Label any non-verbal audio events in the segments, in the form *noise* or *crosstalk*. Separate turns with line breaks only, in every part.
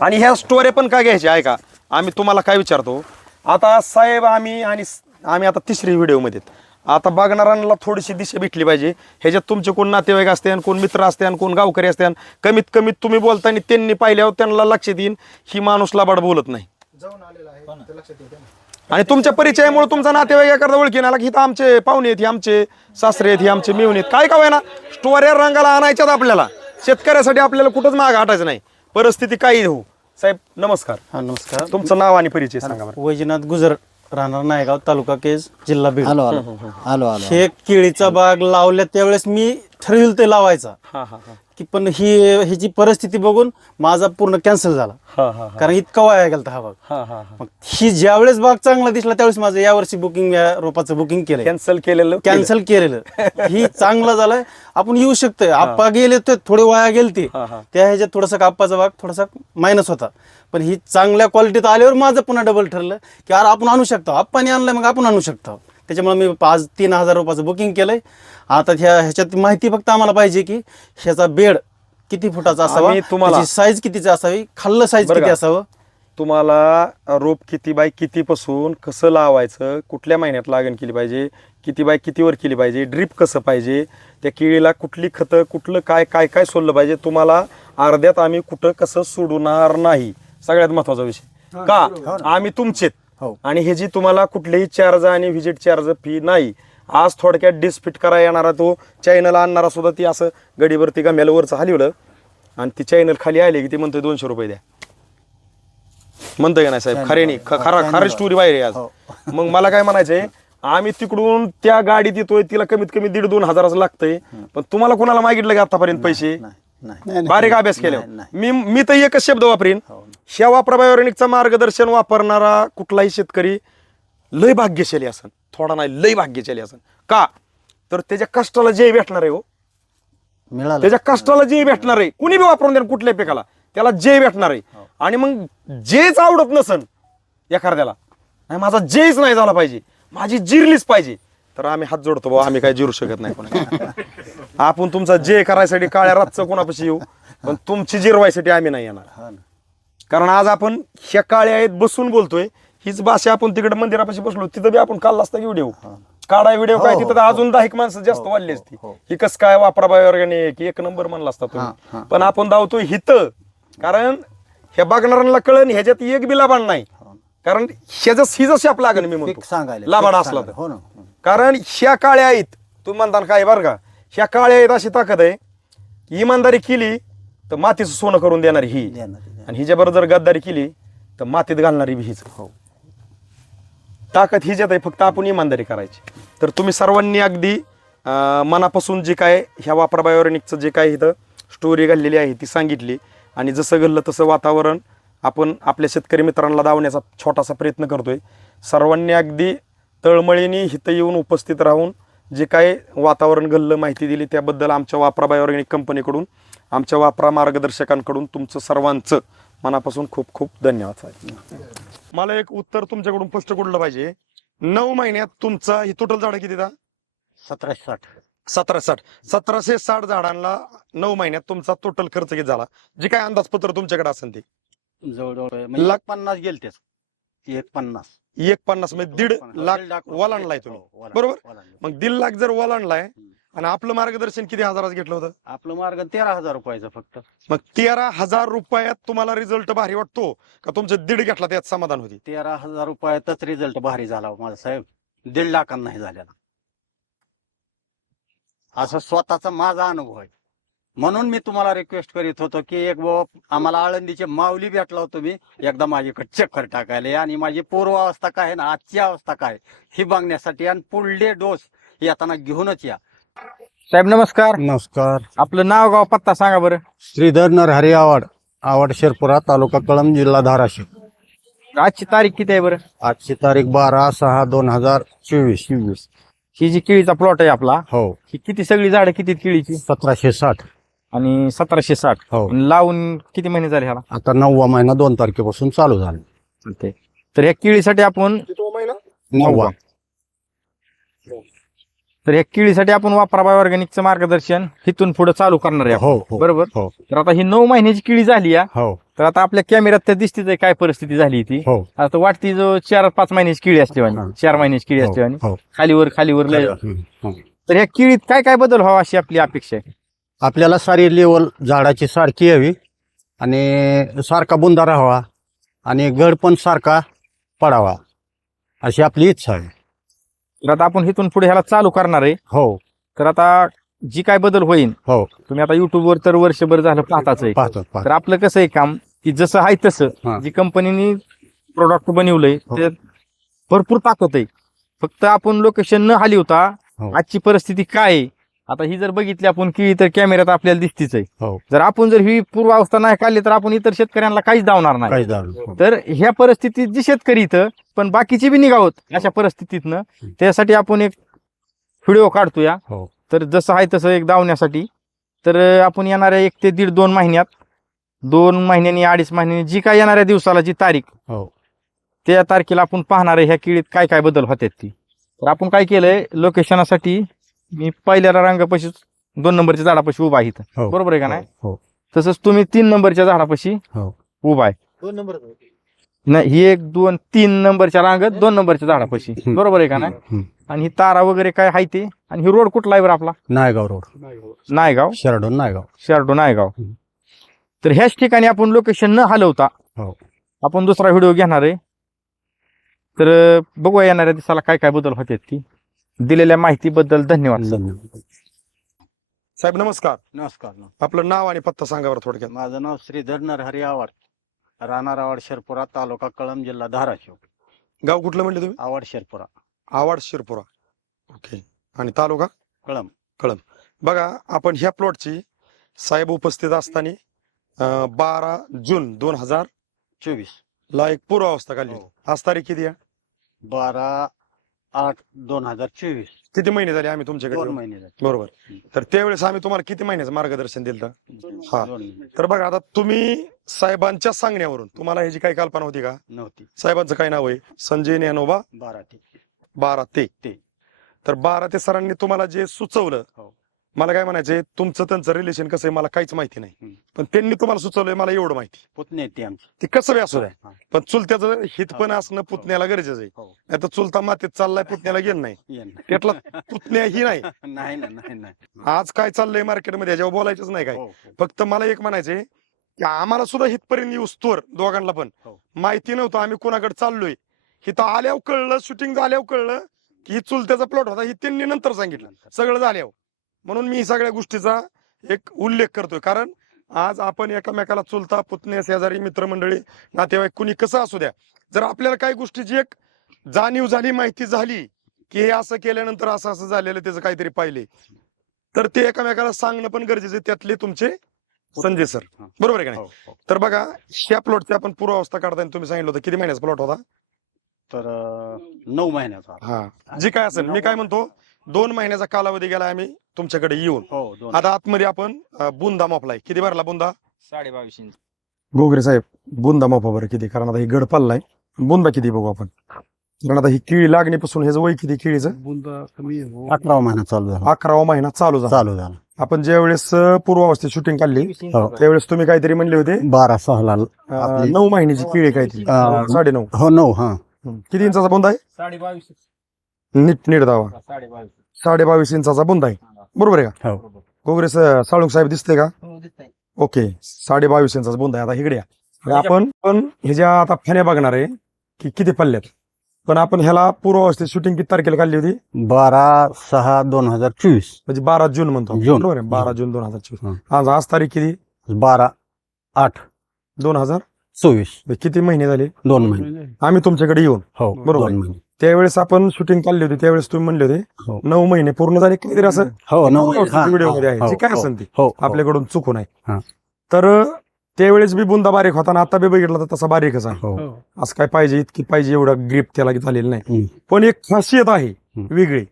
आणि ह्या स्टोऱ्या पण काय घ्यायच्या आहे का आम्ही तुम्हाला काय विचारतो? आता साहेब आम्ही आणि आम्ही आता तिसरी व्हिडिओमध्ये आहेत. आता बघणाऱ्यांना थोडीशी दिशा भेटली पाहिजे. ह्याच्यात तुमचे कोण नातेवाईक असते आणि कोण मित्र असते कोण गावकरी असते आणि कमीत कमीत तुम्ही बोलताना त्यांनी पाहिल्यावर हो, त्यांना लक्षात येईन ही माणूस लाबाड बोलत नाही. आणि तुमच्या परिचयामुळे तुमचा नातेवाईक एखादा ओळखीन आला की इथं आमचे पाहुणे आहेत हे आमचे सासरे आहेत हे आमचे मिळून आहेत. काय काय ना स्टोऱ्या रंगाला आणायच्यात आपल्याला. शेतकऱ्यासाठी आपल्याला कुठंच माग हटायचं नाही. परिस्थिती काही होऊ साहेब नमस्कार.
हा नमस्कार.
तुमचं नाव आणि परिचय सांगा बरं.
वैजनाथ गुजर राहणार नायगाव तालुका केज जिल्हा बीड.
आलो आलो आलो आलो
हे केळीचा बाग लावल्या त्यावेळेस मी ठरविल ते लावायचा.
हा हा हा.
की पण ही ह्याची परिस्थिती बघून माझा पूर्ण कॅन्सल झाला.
हा हा
कारण इतका वाया गेला हा बाग
हा हा
मग ही ज्यावेळेस बाग चांगला दिसला त्यावेळेस माझं यावर्षी बुकिंग या रोपाचं बुकिंग केलंय.
कॅन्सल केलेलं?
कॅन्सल केलेलं. ही चांगलं झालंय. आपण येऊ शकतोय. आप्पा गेले तर थोडे वाया गेले ते. त्या ह्याच्यात थोडासा काप्पाचा भाग थोडासा मायनस होता. पण ही चांगल्या क्वालिटीत आल्यावर माझं पुन्हा डबल ठरलं की अरे आपण आणू शकतो. आप्पाने आणलं मग आपण आणू शकतो. त्याच्यामुळे मी पाच तीन हजार रुपयाचं बुकिंग केलंय. आता ह्या ह्याच्यात माहिती फक्त आम्हाला पाहिजे की ह्याचा बेड किती फुटाचा असावा?
आम्ही तुम्हाला-
साईज कितीची असावी? खाल्लं साईज
बरं
किती? असावं?
तुम्हाला रोप किती बाय किती पासून कसं लावायचं कुठल्या महिन्यात लागण केली पाहिजे किती बाय कितीवर केली पाहिजे ड्रीप कसं पाहिजे त्या केळीला कुठली खतं कुठलं काय काय काय सोडलं पाहिजे तुम्हाला अर्ध्यात आम्ही कुठं कसं सोडणार नाही. सगळ्यात महत्त्वाचा विषय. का? आम्ही तुमचेत.
हो.
आणि हे जी तुम्हाला कुठलेही चार्ज आणि व्हिजिट चार्ज फी नाही आज थोडक्यात डिस्फिट करायला येणारा तो. चॅनल आणणारा सुद्धा ती असं गडीवरती गम्याला वरचं हलवलं आणि ती चॅनल खाली आली की ती म्हणतोय दोनशे रुपये द्या. म्हणतोय का नाही साहेब? खरे नाही. खरा खरी स्टोरी बाहेर आहे आज. मग मला काय म्हणायचंय? आम्ही तिकडून त्या गाडीत येतोय तिला कमीत कमी दीड दोन हजाराचं लागतंय. पण तुम्हाला कोणाला मागितलं का आतापर्यंत पैसे?
नाही.
बारीक अभ्यास केल्यावर. मी मी तर एकच शब्द वापरीन. ह्या वापराबायोनिकचा मार्गदर्शन वापरणारा कुठलाही शेतकरी लय भाग्यशाली असन. थोडा नाही लय भाग्यशाली असन. का? तर त्याच्या कष्टाला जे भेटणार आहे हो.
मिळालं.
त्याच्या कष्टाला जे भेटणार आहे. कुणी बी वापरून द्या कुठल्याही पिकाला. त्याला जे भेटणार आहे. आणि मग जेच आवडत नसन एखाद्याला नाही माझा जेच नाही झाला पाहिजे. माझी जिरलीच पाहिजे. तर आम्ही हात जोडतो बाबा आम्ही काय जिरू शकत नाही कोणा *laughs* आपण तुमचा जे करायसाठी काळ्या रातचं कोणापाशी येऊ पण तुमची जिरवायसाठी आम्ही नाही येणार.
हा ना.
कारण आज आपण ह्या काळ्या आहेत बसून बोलतोय. हीच भाषा आपण तिकडे मंदिरापाशी बसलो तिथं बी आपण काढला असता व्हिडिओ काढा व्हिडिओ काय तिथं तर अजून दहा एक माणसं जास्त वाढली असती. ही. कस काय वापरा बायोर्गॅनिक एक नंबर म्हणला असता तुम्ही. पण आपण धावतोय हित कारण ह्या बघणाऱ्यांना कळण ह्याच्यात एक बी लाभाण नाही. कारण ह्याचं हिज शाप लागण मी
पीक
म्हणतो.
सांगायला.
लाभाड
पीक
असला तर.
सांगायला. हो ना.
कारण ह्या काळ्या आहेत. तुम्ही म्हणता काय बरं का? ह्या काळ्या आहेत अशी ताकद आहे. इमानदारी केली तर मातीचं सोनं करून देणारी ही. आणि हिच्याबरोबर जर गद्दारी केली तर मातीत घालणारी बी हीच.
हो.
ताकद हिच्यात आहे फक्त आपण इमानदारी करायची. तर तुम्ही सर्वांनी अगदी मनापासून जे काय ह्या वापरा बायोरेनिकचं जे काय इथं स्टोरी घाललेली आहे ती सांगितली. आणि जसं घडलं तसं वातावरण आपण आपल्या शेतकरी मित्रांना दावण्याचा छोटासा प्रयत्न करतोय. सर्वांनी अगदी तळमळीने इथं येऊन उपस्थित राहून जे काय वातावरण घडलं माहिती दिली त्याबद्दल आमच्या वापरा बायोऑर्गॅनिक कंपनीकडून आमच्या वापरा मार्गदर्शकांकडून तुमचं सर्वांचं मनापासून खूप खूप धन्यवाद साहेब. मला एक उत्तर तुमच्याकडून स्पष्ट कुठलं पाहिजे? नऊ महिन्यात तुमचा ही टोटल झाडं किती दा?
सतराशे साठ.
सतरा साठ. सतराशे साठ झाडांना नऊ महिन्यात तुमचा टोटल खर्च किती झाला? जे काय अंदाजपत्र तुमच्याकडे असेल ते.
जवळजवळ म्हणजे
लाख-
पन्नास गेलतेच एक पन्नास.
एक पन्नास म्हणजे दीड लाख ओलांडलाय तुम्ही.
हो,
बरोबर? मग दीड लाख जर ओलांडलाय आणि आपलं मार्गदर्शन किती हजाराचं घेतलं होतं?
आपलं मार्ग तेरा हजार रुपयाचं फक्त.
मग तेरा हजार रुपयात तुम्हाला रिझल्ट भारी वाटतो? का तुमचं दीड घेतला त्यात समाधान होती?
तेरा हजार रुपयातच रिझल्ट भारी झाला हो माझा साहेब. दीड लाखांना नाही झालेला. असा स्वतःचा माझा अनुभव आहे. म्हणून मी तुम्हाला रिक्वेस्ट करीत होतो की एक बाबा आम्हाला आळंदीचे माऊली भेटला होतो मी एकदा माझ्याकडे चक्कर टाकायला आणि माझी पूर्व अवस्था काय आहे ना आजची अवस्था काय ही बघण्यासाठी आणि पुढले डोस येताना घेऊनच या.
साहेब नमस्कार.
नमस्कार.
आपलं नाव गाव पत्ता सांगा बरं.
श्रीधर नरहरी आवाड आवाड शेरपुरा तालुका कळंब जिल्हा धाराशिव.
आजची तारीख किती आहे बरं?
आजची तारीख बारा सहा दोन हजार चोवीस.
चोवीस. ही जी केळीचा प्लॉट आहे आपला
हो.
ही किती सगळी झाडं किती केळीची?
सतराशे साठ.
आणि सतराशे साठ
हो
आणि लावून किती महिने झाले ह्याला
आता नववा महिना दोन तारखेपासून चालू झाला
चालतंय. तर ह्या केळीसाठी आपण
नववा
तर ह्या केळीसाठी आपण वापरा ऑर्गॅनिकचं मार्गदर्शन इथून पुढे चालू करणार आहे.
हो हो
बरोबर
हो
तर आता ही नऊ महिन्याची केळी झाली आहे
हो
तर आता आपल्या कॅमेऱ्यात तर दिसतीच आहे काय परिस्थिती झाली ती
हो
आता वाटती जो चार पाच महिन्याची किळी असते वाणी.
हा.
चार महिन्याची किळी
हो,
असते वाणी.
हो.
खालीवर खालीवर लय. तर ह्या किळीत काय काय बदल व्हावा अशी आपली अपेक्षा आहे
आपल्याला सारी लेवल झाडाची सारखी यावी आणि सारखा बुंदा राहावा आणि गड पण सारखा पडावा अशी आपली इच्छा आहे.
तर आता आपण इथून पुढे ह्याला चालू करणार आहे.
हो.
तर आता जी काय बदल होईल
हो.
तुम्ही आता युट्यूबवर तर वर्षभर झालं पाहताच आहे.
पाहतो पाहतो.
तर आपलं कसं आहे काम? की जसं आहे तसं. जी कंपनीने प्रोडक्ट बनवलंय
हो.
ते भरपूर ताकद आहे. फक्त आपण लोकेशन न हाली होता
हो.
आजची परिस्थिती काय आहे? आता ही जर बघितली आपण की तर कॅमेऱ्यात आपल्याला दिसतीच आहे.
हो.
जर आपण जर ही पूर्वावस्था नाही काढली तर आपण इतर शेतकऱ्यांना काहीच दावणार नाही.
झालं
तर ह्या परिस्थितीत जी शेतकरी इथं पण बाकीची बी निघावत अशा परिस्थितीतनं त्यासाठी आपण एक व्हिडिओ काढतोया.
हो.
तर जसं आहे तसं एक दावण्यासाठी तर आपण येणाऱ्या एक ते दीड दोन महिन्यात दोन महिन्यांनी अडीच महिन्यांनी जी काय येणाऱ्या दिवसाला जी तारीख
हो.
त्या तारखेला आपण पाहणार आहे ह्या किळीत काय काय बदल होतात ती. तर आपण काय केलंय लोकेशनासाठी मी पहिल्या रांगापाशी दोन नंबरच्या झाडापाशी उभा आहे इथं.
हो.
बरोबर आहे का नाही?
हो
तसंच तुम्ही तीन नंबरच्या झाडापाशी
हो.
उभा आहे.
दोन नंबर
नाही ही एक दोन तीन नंबरच्या रांगत दोन नंबरच्या झाडापाशी.
हम्म.
बरोबर आहे का नाही?
हम्म.
आणि ही तारा वगैरे काय आहे ते? आणि ही रोड कुठला आहे बरं आपला?
नायगाव रोड.
नायगाव.
शरडोन नायगाव.
शार्डो नायगाव.
हम्म.
तर ह्याच ठिकाणी आपण लोकेशन न हलवता
हो.
आपण दुसरा व्हिडिओ घेणार आहे. तर अं, बघूया येणाऱ्या दिवसाला काय काय बदल होते ती. दिलेल्या माहितीबद्दल धन्यवाद
धन्यवाद.
साहेब नमस्कार.
नमस्कार
आपलं नाव आणि पत्ता सांगा बरं थोडक्यात.
माझं नाव श्रीधर नरहरी आवाड राहणार आवाड शिरपुरा तालुका कळंब जिल्हा धाराशिव.
गाव कुठलं म्हणले तुम्ही?
आवाड शिरपुरा.
आवाड शिरपुरा. ओके. आणि तालुका?
कळंब.
बघा आपण ह्या प्लॉटची साहेब उपस्थित असताना अं, बारा जून दोन हजार
चोवीस.
ला एक पूर्वावस्था काढली.
हो.
आज तारीख किती आहे?
बारा आठ दोन हजार चोवीस.
किती महिने झाले आम्ही
दोन
तुमच्याकडे
महिने झाले.
बरोबर. तर त्यावेळेस आम्ही तुम्हाला किती महिन्याचं मार्गदर्शन दिलं हा.
दोन महिने.
तर बघा आता तुम्ही साहेबांच्या सांगण्यावरून तुम्हाला ह्याची काही कल्पना होती का?
नव्हती.
साहेबांचं काय नाव आहे? संजय ज्ञानोबा
बारा ते
बारा ते.
ते.
तर बारा ते सरांनी तुम्हाला जे सुचवलं
हो.
मला काय म्हणायचंय तुमचं त्यांचं रिलेशन कसं आहे मला काहीच माहिती नाही. पण त्यांनी तुम्हाला सुचवलंय मला एवढं माहिती
पुतणे ते आमची.
ते कसं बी असू द्या.
हा,
पण चुलत्याचं हित पण असणं पुतण्याला गरजेचं आहे.
हो.
नाही तर चुलता मातीत चाललाय पुतण्याला गेलं नाही. *laughs*
ये ना.
त्यातला पुतण्या ही नाही. *laughs*
नाही ना नाही नाही.
आज काय चाललंय मार्केटमध्ये याच्यावर बोलायचंच नाही काय
हो, हो.
फक्त मला एक म्हणायचंय की आम्हाला सुद्धा हितपर्यंत येऊस तोर दोघांना पण.
हो.
माहिती नव्हतं आम्ही कोणाकडे चाललोय. हिथं आल्यावर कळलं शूटिंग झाल्यावर कळलं की ही चुलत्याचा प्लॉट होता ही त्यांनी नंतर सांगितलं. सगळं झाल्यावर. म्हणून मी सगळ्या गोष्टीचा एक उल्लेख करतोय. कारण आज आपण एकमेकाला चुलता पुतणे शेजारी मित्रमंडळी नातेवाईक कुणी कसं असू द्या जर आपल्याला काही गोष्टीची एक जाणीव झाली माहिती झाली की हे असं केल्यानंतर असं असं झालेलं त्याचं काहीतरी पाहिले तर ते एकमेकाला सांगणं पण गरजेचं आहे त्यातले तुमचे संजय सर. बरोबर आहे का नाही?
हो, हो.
तर बघा ह्या प्लॉटची आपण पूर्वावस्था काढताना तुम्ही सांगितलं होतं किती महिन्याचा प्लॉट होता?
तर नऊ महिन्याचा.
हा. जे काय असेल मी काय म्हणतो? दोन महिन्याचा कालावधी गेला आम्ही तुमच्याकडे येऊन.
हो दोन.
आता आतमध्ये आपण अं, बुंदा मापलाय. किती भरला बुंदा?
साडे बावीस इंच.
गोगरे साहेब बुंदा मापा बरं किती? कारण आता ही गड पाल्लाय बुंदा किती बघू आपण? कारण आता ही किळी लागणीपासून ह्याचं वय किती किळीचं?
अठरा महिना चालू झाला.
अकरावा महिना चालू झाला.
चालू झाला.
आपण ज्या वेळेस पूर्वावस्थेत शूटिंग काढली
हो.
त्यावेळेस तुम्ही काहीतरी म्हणले होते?
बारा सहाला
अं,
आपली-
नऊ महिन्याची किळी काहीतरी.
अं,
साडे नऊ
हो नऊ हा.
किती इंचाचा बुंदा आहे?
साडे बावीस
नीट नीट दावा.
साडे बावीस
साडे बावीस इंचाचा बुंदा आहे. बरोबर आहे का?
हो.
गोगरे स- साळुंक साहेब दिसते का? ओके. साडे बावीस इंचाचा बुंदा आहे. आता इकडे या. आणि आपण पण ह्याच्या आता फण्या बघणार आहे की किती पल्ल्यात पण आपण ह्याला पूर्वावस्थेत शूटिंग किती तारखेला काढली होती?
बारा सहा दोन हजार चोवीस.
म्हणजे बारा जून म्हणतो. बरोबर आहे. बारा जून दोन हजार चोवीस.
हं.
आज आज तारीख किती?
बारा आठ.
दोन हजार?
चोवीस.
म्हणजे किती महिने झाले?
दोन महिने.
आम्ही तुमच्याकडे येऊन.
हो
बरोबर. त्यावेळेस आपण शूटिंग काढली होती त्यावेळेस तुम्ही म्हणले होते
हो.
नऊ महिने पूर्ण झाले काहीतरी असं
हो नऊ हा,
व्हिडिओमध्ये आहे.
हो,
जे काय
हो,
असेल ती?
हो आपल्या
आपल्याकडून चुकून आहे.
हा.
तर त्यावेळेस बी बुंदा बारीक होता आणि आता बी बघितला तर तसा बारीकच आहे.
हो.
असं काय पाहिजे इतकी पाहिजे एवढा ग्रीप त्याला झालेलं नाही.
हम्म.
पण एक खासियत आहे
हम्म.
वेगळी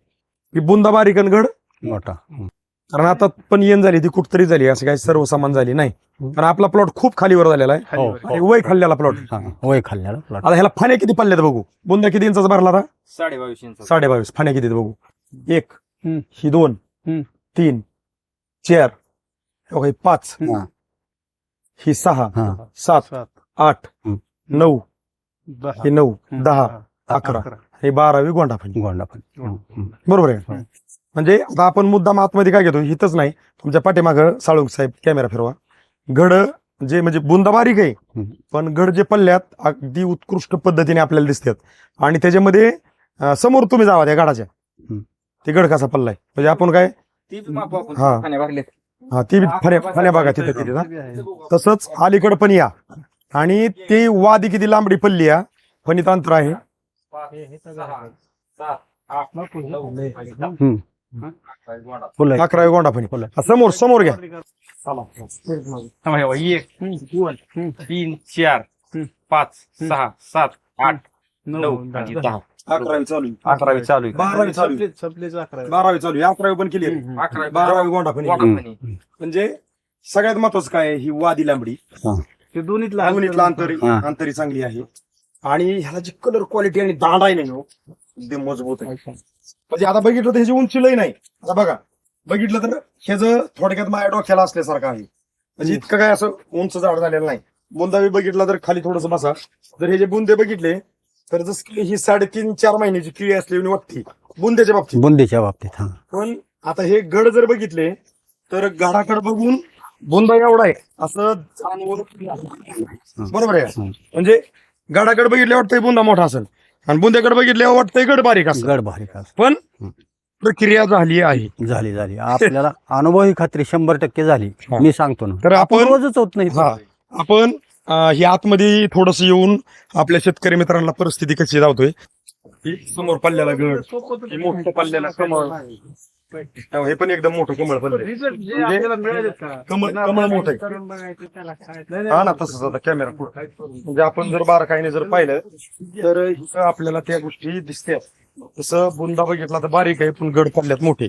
की बुंदा बारीक आणि घड
मोठा. हम्म.
कारण आता पण येण झाली ती कुठतरी झाली असं काही सर्वसामान झाली नाही. कारण आपला प्लॉट खूप खालीवर झालेला आहे.
हो
आणि वय खाल्लेला प्लॉट
हा, वय खाल्ल्याला प्लॉट
आता ह्याला फाण्या किती पडल्यात बघू? बुंदा किती इंचाचा भरला आता?
साडे बावीस इंच.
साडे बावीस फाण्या किती आहेत बघू? एक
हम्म.
ही दोन
हम्म.
तीन चार हो, हे पाच
हा.
ही सहा
हा.
सात
सात.
आठ
हं.
नऊ. ही नऊ
हं.
दहा अकरा. हे बारावी
गोंडा पण हं, हं.
बरोबर आहे?
हं.
म्हणजे आता आपण मुद्दाम आतमध्ये काय घेतो? हिथच नाही. तुमच्या पाठीमागं साळुंग साहेब कॅमेरा फिरवा. गड जे म्हणजे बुंदा बारीक आहे
हं.
पण गड जे पल्ल्यात अगदी उत्कृष्ट पद्धतीने आपल्याला दिसतात. आणि त्याच्यामध्ये समोर तुम्ही जावा त्या गडाच्या. ते गड कसा पल्ला आहे म्हणजे आपण काय? हा. हा ती फण्या तिथे ना. तसंच अलीकडं पण या. आणि ती वादी किती लांबडी पल्ली या? फणीत अंतर आहे. अकरावी गोंडा. फणी
फुलं.
हा, समोर समोर घ्या.
एक दोन तीन चार पाच सहा सात आठ नऊ दहा
अकरावी चालू
अकरावी चालू.
बारावी चालू आहे.
सपलीच- सपलीच अकरा आहे.
बारावी चालू. अकरावी पण केली.
हं.
अकरावी
बारावी गोंडा
वाटाफणी.
म्हणजे सगळ्यात महत्वाचं काय? ही वादी लांबडी
ते दोन्हीतला
लांबणीतला अंतरी
हा.
अंतरी चांगली आहे आणि ह्याला जी कलर क्वालिटी आणि दांडा आहे नाही हो, मजबूत आहे म्हणजे आता बघितलं तर ह्याची उंची लई नाही आता बघा बघितलं तर ह्याचं थोडक्यात माझ्या डोक्याला असल्यासारखं आहे. म्हणजे इतकं काय असं उंच झाड झालेलं नाही. बुंदावी बघितलं तर खाली थोडस बसा. जर हे जे बुंदे बघितले तर जसं की ही साडेतीन चार महिन्याची किळी असली वाटती बुंद्याच्या बाबतीत.
बुंदीच्या बाबतीत हा.
पण आता हे गड जर बघितले तर गडाकडे बघून बुंदा एवढा आहे. असं जाणवत बरोबर आहे.
हं.
म्हणजे गडाकडे बघितले वाटतंय बुंदा मोठा असेल. आणि बुंद्याकडे बघितले वाटतंय गड बारीक असेल.
गड भारी का
पण प्रक्रिया झाली आहे.
झाली झाली. आपल्याला *laughs* अनुभव ही खात्री शंभर टक्के झाली.
हा.
मी सांगतो ना.
तर आपण
रोजच होत नाही.
हा. आपण अं, ही आतमध्ये थोडस येऊन आपल्या शेतकरी मित्रांना परिस्थिती कशी धावतोय ही समोर पल्ल्याला गड. हे मोठं पल्ल्याला कमळ. हे पण एकदम मोठं कमळ पल्ले म्हणजे
आपल्याला मिळालेत का?
कमळ कमळ मोठं आहे.
करून बघायचं त्याला काय. नाही,
हा. ना तसंच आता कॅमेरा पुढे. म्हणजे आपण जर बारकाईने जर पाहिलं तर इथं आपल्याला त्या गोष्टी दिसतात. तसं बुंदा बघितला तर बारीक आहे पण गड पडल्यात मोठे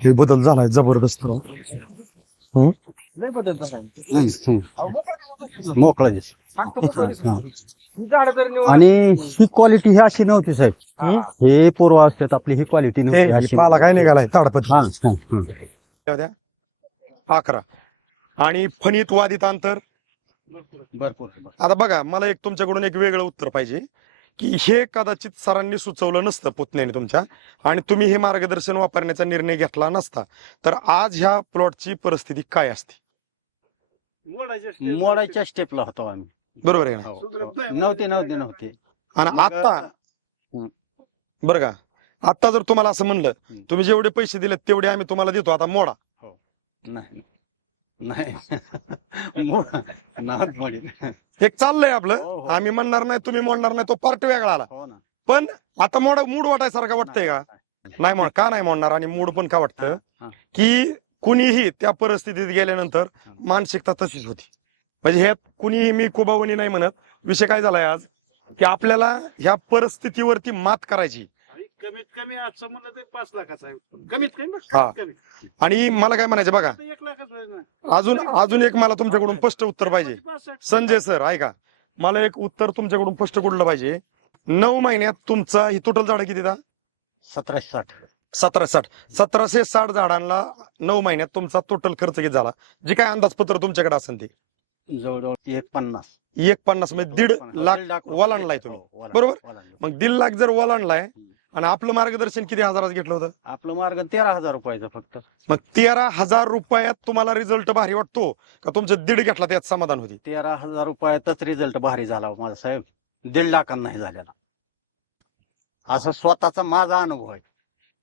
हे बदल झालाय जबरदस्त राव.
लय बदल झाला.
मोकळं दिस आणि ही क्वालिटी ही अशी नव्हती साहेब. हे. पूर्वावस्थेत आपली ही क्वालिटी नव्हती. अशी
पाला काय निघालाय? ताडपत
हा हा, हा.
द्या. अकरा. आणि फणीत वादित अंतर?
भरपूर
आता बघा मला एक तुमच्याकडून एक वेगळं उत्तर पाहिजे की हे कदाचित सरांनी सुचवलं नसतं पुतण्याने तुमच्या आणि तुम्ही हे मार्गदर्शन वापरण्याचा निर्णय घेतला नसता तर आज ह्या प्लॉटची परिस्थिती काय असते?
मोडायचे
मोडायच्या स्टेपला होतो आम्ही.
बरोबर आहे ना
हो, हो. नव्हते नव्हते नव्हते.
आणि
मग,
आता
हं.
बरं का. आता जर तुम्हाला असं म्हणलं
हं.
तुम्ही जेवढे पैसे दिले तेवढे आम्ही तुम्हाला देतो. आता मोडा.
नाही. नाही. *laughs* मोडीन.
एक चाललंय आपलं.
हो, हो.
आम्ही म्हणणार नाही तुम्ही म्हणणार नाही तो पार्ट वेगळा आला.
हो ना.
पण आता मोड मूड वाटायसारखं वाटतंय का? नाही म्हण का नाही म्हणणार आणि मूड पण का वाटतं?
हा.
की कुणीही त्या परिस्थितीत गेल्यानंतर
हा.
मानसिकता तशीच होती. म्हणजे ह्यात कुणीही मी कुबावणी नाही म्हणत. विषय काय झालाय आज? की आपल्याला ह्या परिस्थितीवरती मात करायची.
कमीत कमी आजचं म्हणलं तरी पाच लाखाचा आहे. कमीत कमी
हा.
कमीत
आणि मला काय म्हणायचं बघा.
एक लाखाचं ना.
अजून अजून एक मला तुमच्याकडून स्पष्ट उत्तर पाहिजे.
पासष्ट.
संजय सर ऐका. मला एक उत्तर तुमच्याकडून स्पष्ट कुठलं पाहिजे? नऊ महिन्यात तुमचा ही टोटल झाडं किती दा?
सतराशे साठ.
सतरा साठ. सतराशे साठ झाडांना नऊ महिन्यात तुमचा टोटल खर्च किती झाला? जे काय अंदाजपत्र तुमच्याकडे असेल ते.
जवळजवळ एक पन्नास.
एक पन्नास म्हणजे दीड लाख ओलांडलाय तुम्ही.
हो,
बरोबर? मग दीड लाख जर ओलांडलाय आणि आपलं मार्गदर्शन किती हजारात घेतलं होतं?
आपलं मार्ग तेरा हजार रुपयाचं फक्त.
मग तेरा हजार रुपयात तुम्हाला रिझल्ट भारी वाटतो? का तुमचं दीड घेतला त्यात समाधान होती?
तेरा हजार रुपयातच रिझल्ट भारी झाला हो माझा साहेब. दीड लाखांना नाही झालेला. असा स्वतःचा माझा अनुभव आहे.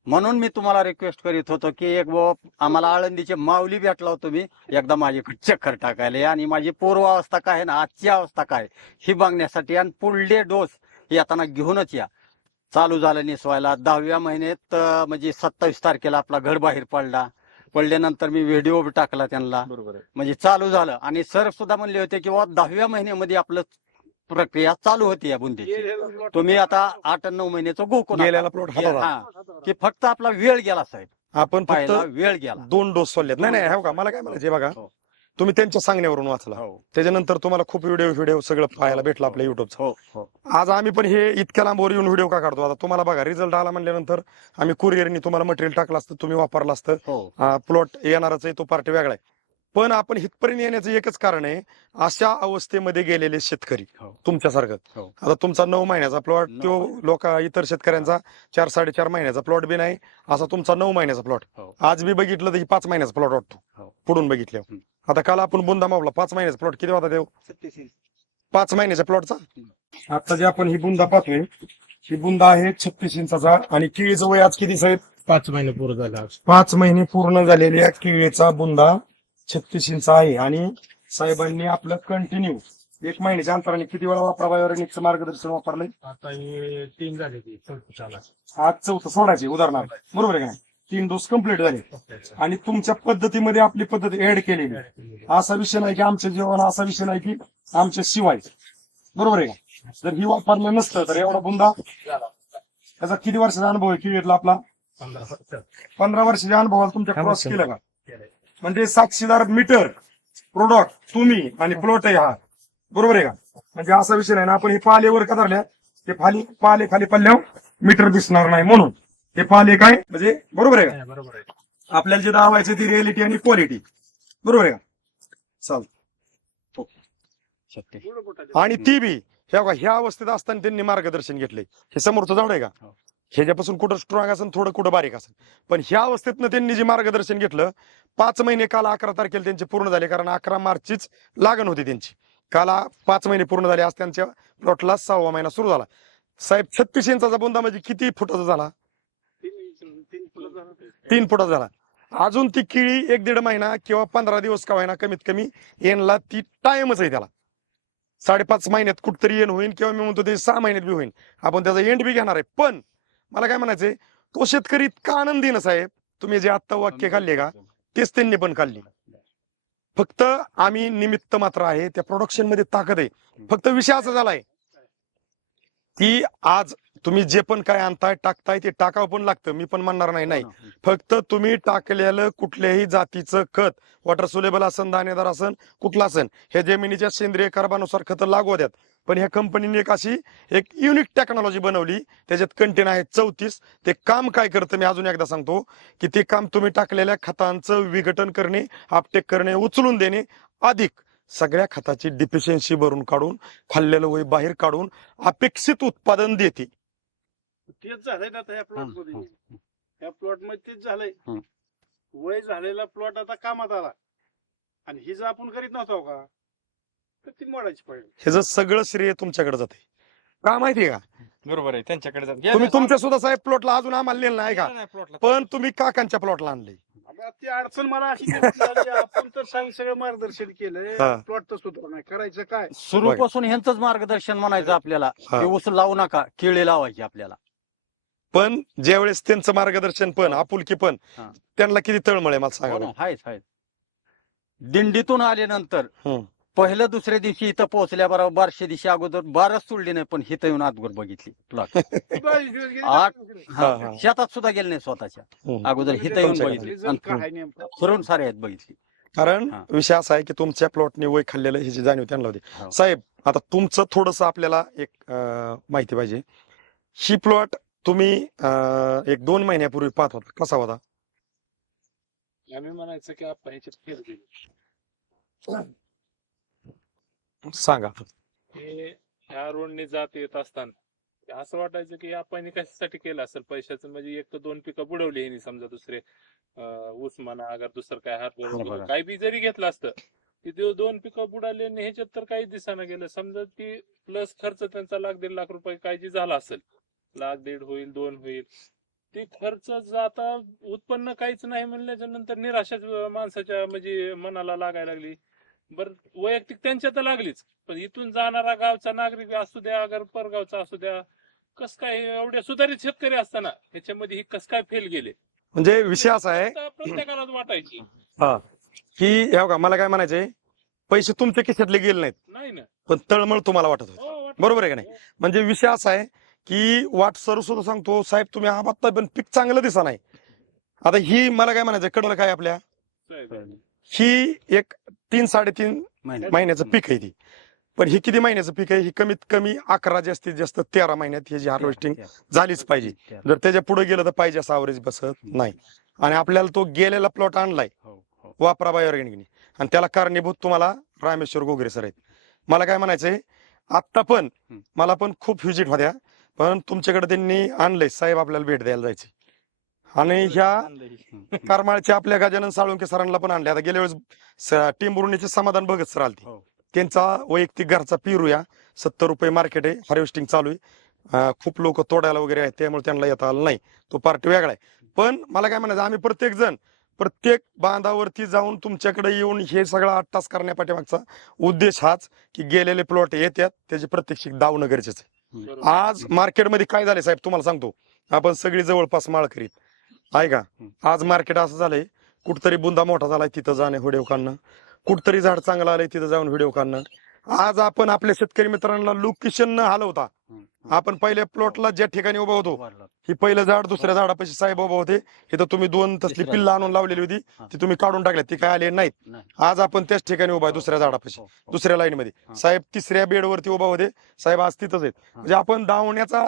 म्हणून मी तुम्हाला रिक्वेस्ट करीत होतो की एक बाबा आम्हाला आळंदीचे माऊली भेटला होतो मी एकदा माझ्याकडे चक्कर टाकायला आणि माझी पूर्वावस्था काय आहे ना आजची अवस्था काय ही बघण्यासाठी आणि पुढले डोस येताना घेऊनच या. चालू झालं निसवायला. दहाव्या महिन्यात म्हणजे सत्तावीस तारखेला आपला घड बाहेर पडला. पडल्यानंतर मी व्हिडिओ टाकला त्यांना. म्हणजे चालू झालं. आणि सर सुद्धा म्हणले होते की दहाव्या महिन्यामध्ये आपलं प्रक्रिया चालू होती या बुंदीची. तुम्ही आता आठ नऊ महिन्याचं गोकून आता.
गेल्याला प्लॉट.
हा. की फक्त आपला वेळ गेला साहेब.
आपण फक्त
पहिला वेळ गेला.
दोन डोस सोडलेत. नाही नाही हो का मला काय म्हणायचे बघा.
हो.
तुम्ही त्यांच्या सांगण्यावरून वाचला.
हो.
त्याच्यानंतर तुम्हाला खूप व्हिडिओ व्हिडिओ सगळं पाहायला भेटलं आपल्या युट्यूबचा
हो हो.
आज आम्ही पण हे इतक्या लांबवर येऊन व्हिडिओ का काढतो? आता तुम्हाला बघा रिझल्ट आला म्हणल्यानंतर आम्ही कुरिअरनी तुम्हाला मटेरियल टाकलं असतं तुम्ही वापरलं असतं.
हो.
प्लॉट येणारच आहे तो पार्टी वेगळा आहे. पण आपण इथपर्यंत येण्याचं एकच कारण आहे अशा अवस्थेमध्ये गेलेले शेतकरी
हो.
तुमच्यासारखं.
हो.
आता तुमचा नऊ महिन्याचा प्लॉट
नऊ
तो लोक इतर शेतकऱ्यांचा चार साडेचार महिन्याचा प्लॉट बी नाही असा तुमचा नऊ महिन्याचा प्लॉट.
हो.
आज बी बघितलं तर ही पाच महिन्याचा प्लॉट
हो.
वाटतो पुढून बघितल्यावर.
हम्म.
आता काल आपण बुंदा मावला पाच महिन्याचा प्लॉट किती होता देव? पाच महिन्याच्या प्लॉटचा? आता जे आपण ही बुंदा पाहतोय ही बुंदा आहे छत्तीस इंचाचा आणि केळीचं वय आज किती साहेब?
पाच महिने पूर्ण झाला
पाच महिने पूर्ण झालेल्या केळीचा बुंदा. छत्तीस इंच आहे. आणि साहेबांनी आपलं कंटिन्यू एक महिन्याच्या अंतराने किती वेळा वापराबायोरेनिकचं मार्गदर्शन वापरलंय?
आता हे तीन झाले ती
आज चौथं सोडायचे उदाहरणार्थ. बरोबर आहे का नाही? तीन डोस कंप्लीट झाले. आणि तुमच्या पद्धतीमध्ये आपली पद्धत ऍड केलेली. असा विषय नाही की आमच्या जीवन असा विषय नाही की आमच्या शिवाय. बरोबर आहे का? जर ही वापरलं नसतं तर एवढा बुंदा त्याचा किती वर्षाचा अनुभव आहे? किळीतला आपला? पंधरा वर्षाच्या अनुभवाला तुमच्या क्रॉस केलं का? म्हणजे साक्षीदार मीटर प्रोडक्ट तुम्ही आणि प्लॉट आहे हा. बरोबर आहे का? म्हणजे असा विषय नाही ना आपण हे पालेवर का धरल्या ते फाली पाले खाली पडल्यावर मीटर दिसणार नाही म्हणून. हे पाले काय? म्हणजे बरोबर आहे का?
बरोबर आहे.
आपल्याला जे दावायचं ती रिअलिटी आणि क्वालिटी बरोबर आहे का? चाल. आणि ती बी ह्या बघा, ह्या अवस्थेत असताना त्यांनी मार्गदर्शन घेतलंय. हे समोरचं झाड आहे का?
हो.
ह्याच्यापासून कुठं स्ट्रॉंग असेल थोडं कुठं बारीक असेल पण ह्या अवस्थेतनं त्यांनी जे मार्गदर्शन घेतलं पाच महिने काल अकरा तारखेला त्यांचे पूर्ण झाले कारण अकरा मार्चचीच लागण होती त्यांची. काल पाच महिने पूर्ण झाले आज त्यांच्या प्लॉटला सहावा महिना सुरू झाला. साहेब छत्तीस इंचाचा बोंदा म्हणजे किती फुटाचा झाला? तीन फुटाचा झाला. अजून ती किळी एक दीड महिना किंवा पंधरा दिवस का होईना कमीत कमी येणला ती टाइमच आहे त्याला. साडेपाच महिन्यात कुठतरी येण होईल किंवा मी म्हणतो ते सहा महिन्यात बी होईल आपण त्याचा एंड बी घेणार आहे. पण मला काय म्हणायचंय तो शेतकरी इतका आनंदी ना साहेब तुम्ही जे आत्ता वाक्य खाल्ले का तेच त्यांनी पण खाल्ली. फक्त आम्ही निमित्त मात्र आहे त्या प्रोडक्शनमध्ये ताकद आहे. फक्त विषय असा झालाय की आज तुम्ही जे पण काय आणताय टाकताय ते टाकावं पण लागतं मी पण म्हणणार नाही नाही. फक्त तुम्ही टाकलेलं कुठल्याही जातीचं खत वॉटर सुलेबल असन दाणेदार असन कुठलं असन हे जमिनीच्या सेंद्रिय कर्बानुसार खतं लागू द्यात. पण ह्या कंपनीने एक अशी एक युनिक टेक्नॉलॉजी बनवली. त्याच्यात कंटेन आहे चौतीस. ते काम काय करतं मी अजून एकदा सांगतो की ते काम तुम्ही टाकलेल्या खतांचं विघटन करणे आपटेक करणे उचलून देणे अधिक सगळ्या खताची डिफिशियन्सी भरून काढून खाल्लेलं वय बाहेर काढून अपेक्षित उत्पादन देते.
तेच झालंय ना आता या प्लॉटमध्ये. या प्लॉटमध्ये तेच झालंय. वय झालेला प्लॉट आता कामात आला. आणि ही जर आपण करीत नव्हतो का? तर ती मोडायची पाहिजे
ह्याचं सगळं श्रेय तुमच्याकडे जाते का माहितीये का
बरोबर आहे त्यांच्याकडे जात.
तुम्ही तुमच्या सुद्धा साहेब प्लॉटला अजून आम्हाला नेलं नाही का
नाही प्लॉटला.
पण तुम्ही काकांच्या प्लॉटला आणले
आता ती अडचण मला अशी निर्माण झाली, आपण तर सांग सगळं मार्गदर्शन केलंय
हा.
प्लॉट तर सुद्धा नाही करायचं काय
सुरूपासून ह्यांचंच मार्गदर्शन म्हणायचं आपल्याला
हा.
की ऊस लावू नका केळी लावायची आपल्याला
पण ज्यावेळेस त्यांचं मार्गदर्शन पण आपुलकी पण
हा.
त्यांना किती तळमळ आहे मला सांगा
हो
बरं.
ना, आहेच आहेच दिंडीतून आल्यानंतर
हम्म.
पहिल्या दुसऱ्या दिवशी इथं पोहोचल्याबरोबर बारशे दिवशी अगोदर बारच सोडली नाही पण हिथं येऊन आतवर बघितली प्लॉट
बावीस दिवस गेले,
आठ-
हा, हा.
शेतात सुद्धा गेले नाही स्वतःच्या
हम्म.
अगोदर हिथं येऊन. बघितली आणि? फिरून सारे आहेत बघितली
कारण
हा.
विषय असा आहे की तुमच्या प्लॉटने वय खाल्लेलं ह्याची जाणीव त्यांना होती
हो.
साहेब आता तुमचं थोडस आपल्याला एक अं, माहिती पाहिजे ही प्लॉट तुम्ही अं, एक दोन महिन्यापूर्वी पाहत होता कसा होता
आम्ही म्हणायचं की आपण ह्याच्यात
सांगा.
हे ह्या रोडने जात येत असताना असं वाटायचं की आपण कशासाठी केलं असेल पैशाचं? म्हणजे एक तर दोन पिकं बुडवली ह्यांनी समजा दुसरे अं, ऊस म्हणा अगर दुसरं काय. हात काही बी जरी घेतलं असतं की ते दोन पिकं बुडाले आणि ह्याच्यात तर काही दिसाना गेलं. समजा ती प्लस खर्च त्यांचा लाख दीड लाख रुपये काय जी झाला असेल लाख दीड होईल दोन होईल ते खर्च जाता उत्पन्न काहीच नाही म्हणल्याच्या नंतर निराशाच माणसाच्या म्हणजे मनाला लागायला लागली. बर वैयक्तिक त्यांच्या तर लागलीच. पण इथून जाणारा गावचा नागरिक असू द्या अगर परगावचा असू द्या कस काय एवढ्या सुधारित शेतकरी असताना ह्याच्यामध्ये ही कस काय फेल गेले?
म्हणजे विषय असा आहे
आता प्रत्येकालाच वाटायची.
की हे बघा मला काय म्हणायचंय पैसे तुमच्या खिशातले गेले नाहीत.
नाही ना.
पण तळमळ तुम्हाला वाटत होती.
हो.
बरोबर आहे का नाही? म्हणजे विषय असा आहे की वाट सरू सुद्धा सांगतो साहेब तुम्ही हा बघताय पण पीक चांगलं दिसा नाही. आता ही मला काय म्हणायचं कडलं काय आपल्या?
साहेब.
ही एक तीन साडेतीन. महिन्याचं. पीक आहे ती. पण ही किती महिन्याचं पीक आहे? ही कमीत कमी अकरा जास्तीत जास्त तेरा महिन्यात ही जी हार्वेस्टिंग झालीच पाहिजे. जर त्याच्या पुढे गेलं तर पाहिजे असं अवरेज बसत नाही. आणि आपल्याला तो गेलेला प्लॉट आणलाय.
हो, हो.
वापरा बायोऑर्गॅनिकने आणि त्याला कारणीभूत तुम्हाला रामेश्वर गोगरे सर आहेत. मला काय म्हणायचंय? आत्ता पण. मला पण खूप व्हिजिट होत्या. पण तुमच्याकडे त्यांनी आणलंय. साहेब आपल्याला भेट द्यायला जायचे आणि ह्या *laughs* करमाळच्या आपल्या गजानन साळुंके सरांना पण आणले आता गेल्या वेळेस टिंबुर्णीचे समाधान बघत सर आलते.
हो.
त्यांचा वैयक्तिक घरचा पिरू या. सत्तर रुपये मार्केट आहे. हार्वेस्टिंग चालू आहे. खूप लोक तोडायला वगैरे आहेत. त्यामुळे त्यांना येता आलं नाही. तो पार्टी वेगळा आहे. पण मला काय म्हणायचं आम्ही प्रत्येक जण प्रत्येक बांधावरती जाऊन तुमच्याकडे येऊन हे सगळं आठ तास करण्यापाठीमागचा उद्देश हाच की गेलेले प्लॉट येतात त्याची प्रत्यक्षिक दावणं गरजेचं आहे. आज मार्केटमध्ये काय झाले साहेब? तुम्हाला सांगतो. आपण सगळी जवळपास माळ करीत आहे का आज मार्केट असं झालंय कुठतरी बुंदा मोठा झालाय तिथं जाणे व्हिडिओ काढणं कुठतरी झाड चांगलं आलंय तिथं जाऊन व्हिडिओ काढणं आज आपण आपल्या शेतकरी मित्रांना लोकेशन न हलवता. आपण पहिल्या प्लॉटला ज्या ठिकाणी उभा होतो. ही पहिलं झाड दुसऱ्या झाडापाशी साहेब उभा होते इथं तुम्ही दोन तसली. पिल्ला आणून लावलेली होती. ती तुम्ही काढून टाकल्या ती काय आली नाहीत
नाही.
आज आपण त्याच ठिकाणी उभा आहे दुसऱ्या झाडापाशी
हो, हो.
दुसऱ्या लाईन मध्ये. साहेब तिसऱ्या बेडवरती उभा होते साहेब आज तिथंच आहेत म्हणजे आपण धावण्याचा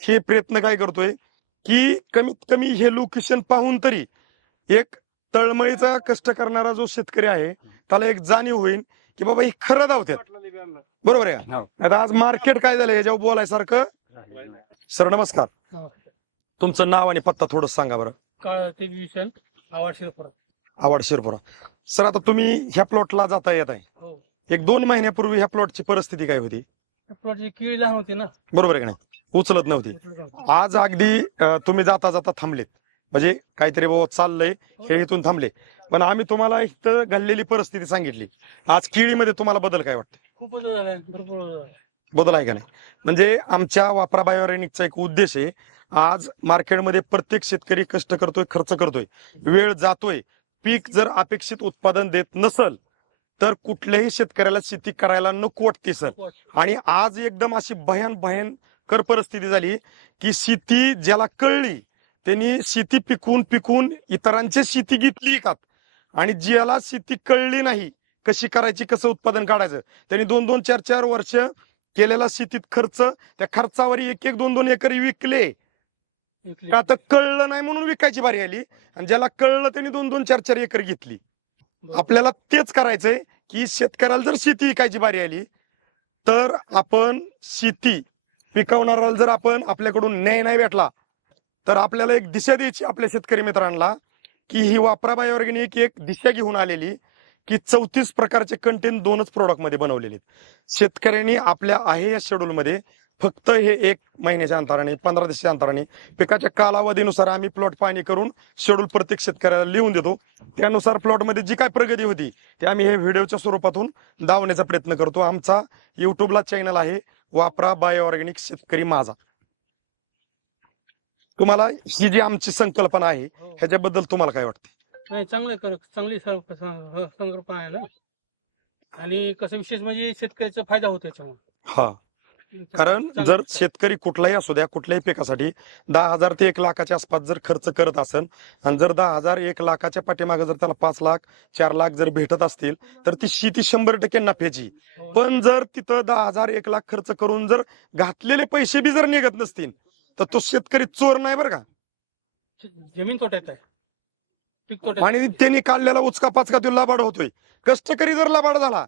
हे प्रयत्न काय करतोय की कमीत कमी हे लोकेशन पाहून तरी एक तळमळीचा कष्ट करणारा जो शेतकरी आहे त्याला एक जाणीव होईल की बाबा हे खरं धावतात. बरोबर आहे का?
हो.
आता आज मार्केट काय झालं याच्यावर बोलायसारखं. सर नमस्कार
नमस्कार.
तुमचं नाव आणि पत्ता थोडं सांगा बरं
काळ ते विषण आवाज शिरपुरा
आवड शिरपुरा सर आता तुम्ही ह्या प्लॉटला जाता येत आहे
हो
एक दोन महिन्यापूर्वी ह्या प्लॉटची परिस्थिती काय होती
प्लॉटची केळी लहान होती ना.
बरोबर आहे का नाही? उचलत नव्हती. आज अगदी अं, तुम्ही जाता जाता थांबलेत. म्हणजे काहीतरी बाबा चाललंय हे इथून थांबले. पण आम्ही तुम्हाला इथं घडलेली परिस्थिती सांगितली. आज केळीमध्ये तुम्हाला बदल काय वाटतं
खूप बदल झालाय. भरपूर बदल झालाय.
बदल आहे का नाही? म्हणजे आमच्या वापरा बायोरेनिकचा एक उद्देश आहे आज मार्केटमध्ये प्रत्येक शेतकरी कष्ट करतोय खर्च करतोय. वेळ जातोय. पीक जर अपेक्षित उत्पादन देत नसल तर कुठल्याही शेतकऱ्याला शेती करायला नको वाटते सर. आणि आज एकदम अशी भयान भयंकर परिस्थिती झाली की शेती ज्याला कळली त्यांनी शेती पिकवून पिकवून इतरांची शेती घेतली का आणि ज्याला शेती कळली नाही कशी करायची कसं उत्पादन काढायचं त्यांनी दोन दोन चार चार वर्ष केलेला शेतीत खर्च त्या खर्चावर एक एक दोन दोन एकर विकले. का तर कळलं नाही म्हणून विकायची बारी आली आणि ज्याला कळलं त्यांनी दोन दोन चार चार एकर घेतली. आपल्याला तेच करायचंय की शेतकऱ्याला जर शेती विकायची बारी आली तर आपण शेती पिकवणाऱ्याला जर आपण आपल्याकडून न्याय नाही भेटला तर आपल्याला एक दिशा द्यायची आपल्या शेतकरी मित्रांना की ही वापराबाई ऑर्गॅनिक एक दिशा घेऊन आलेली की चौतीस प्रकारचे कंटेन दोनच प्रोडक्टमध्ये बनवलेले आहेत. शेतकऱ्यांनी आपल्या आहे या शेड्यूल मध्ये फक्त हे एक महिन्याच्या अंतराने पंधरा दिवसाच्या अंतराने पिकाच्या कालावधीनुसार आम्ही प्लॉट पाणी करून शेड्यूल प्रत्येक शेतकऱ्याला लिहून देतो. त्यानुसार प्लॉटमध्ये जी काय प्रगती होती ते आम्ही हे व्हिडिओच्या स्वरूपातून दावण्याचा प्रयत्न करतो. आमचा युट्यूबला चॅनल आहे वापरा बायो ऑर्गॅनिक शेतकरी माझा. तुम्हाला ही जी आमची संकल्पना आहे
हो.
ह्याच्याबद्दल तुम्हाला काय वाटते?
नाही चांगलं कर चांगली संकल्पना आहे ना. आणि कसं विशेष म्हणजे शेतकऱ्याचा फायदा होतो याच्यामुळे
हा. कारण जर शेतकरी कुठलाही असू द्या कुठल्याही पिकासाठी दहा हजार ते एक लाखाच्या आसपास जर खर्च करत असेल आणि जर दहा हजार एक लाखाच्या पाठीमागे जर त्याला पाच लाख चार लाख जर भेटत असतील तर ती शेती शंभर टक्के नफ्याची.
हो.
पण जर तिथं दहा हजार एक लाख खर्च करून जर घातलेले पैसे बी जर निघत नसतील तर तो शेतकरी चोर नाही बरं का?
जमीन तोट्यात आहे.
आणि त्यांनी काढलेला उचका पाचका तो लबाड होतोय. कष्टकरी जर लबाड झाला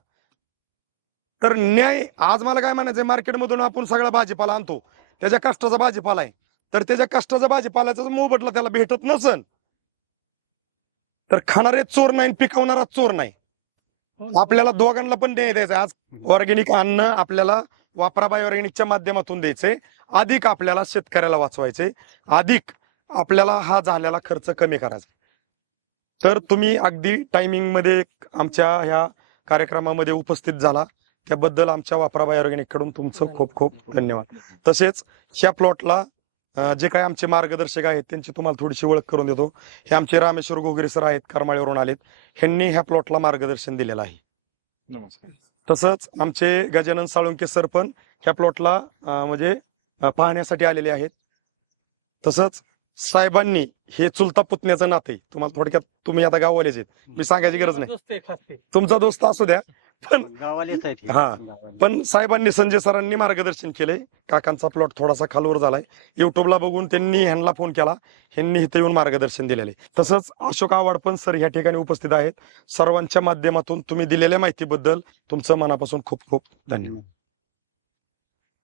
तर न्याय आज मला काय म्हणायचं मार्केटमधून आपण सगळा भाजीपाला आणतो. त्याच्या कष्टाचा भाजीपाला आहे. तर त्याच्या कष्टाचा भाजीपाल्याचा मोबदला त्याला भेटत नसन तर खाणारे चोर नाही आणि पिकवणारा चोर नाही. आपल्याला दोघांना पण न्याय द्यायचा आज ऑर्गॅनिक अन्न आपल्याला वापराबाई ऑर्गॅनिकच्या माध्यमातून द्यायचे अधिक आपल्याला शेतकऱ्याला वाचवायचे अधिक आपल्याला हा झालेला खर्च कमी करायचा. तर तुम्ही अगदी टायमिंगमध्ये आमच्या ह्या कार्यक्रमामध्ये उपस्थित झाला. त्याबद्दल आमच्या वापराबाई ऑर्गॅनिककडून तुमचं खूप खूप धन्यवाद. तसेच ह्या प्लॉटला जे काही आमचे मार्गदर्शक आहेत त्यांची तुम्हाला थोडीशी ओळख करून देतो. हे आमचे रामेश्वर घोगरे सर आहेत करमाळीवरून आलेत. ह्यांनी ह्या प्लॉटला मार्गदर्शन दिलेलं आहे.
नमस्कार.
तसंच आमचे गजानन साळुंके सर पण ह्या प्लॉटला म्हणजे पाहण्यासाठी आलेले आहेत. तसंच साहेबांनी हे चुलता पुतण्याचं नाते तुम्हाला थोडक्यात तुम्ही आता गाववालेच आहेत. मी सांगायची गरज नाही. तुमचा दोस्त असू द्या. पण
गावालेच आहेत हे.
हा.
गावाले.
पण साहेबांनी संजय सरांनी मार्गदर्शन केले काकांचा प्लॉट थोडासा खालवर झालाय युट्यूबला बघून त्यांनी ह्यांना फोन केला ह्यांनी इथे येऊन मार्गदर्शन दिलेले तसंच अशोक आवाड पण सर ह्या ठिकाणी उपस्थित आहेत सर्वांच्या माध्यमातून तुम्ही दिलेल्या माहितीबद्दल तुमचं मनापासून खूप खूप धन्यवाद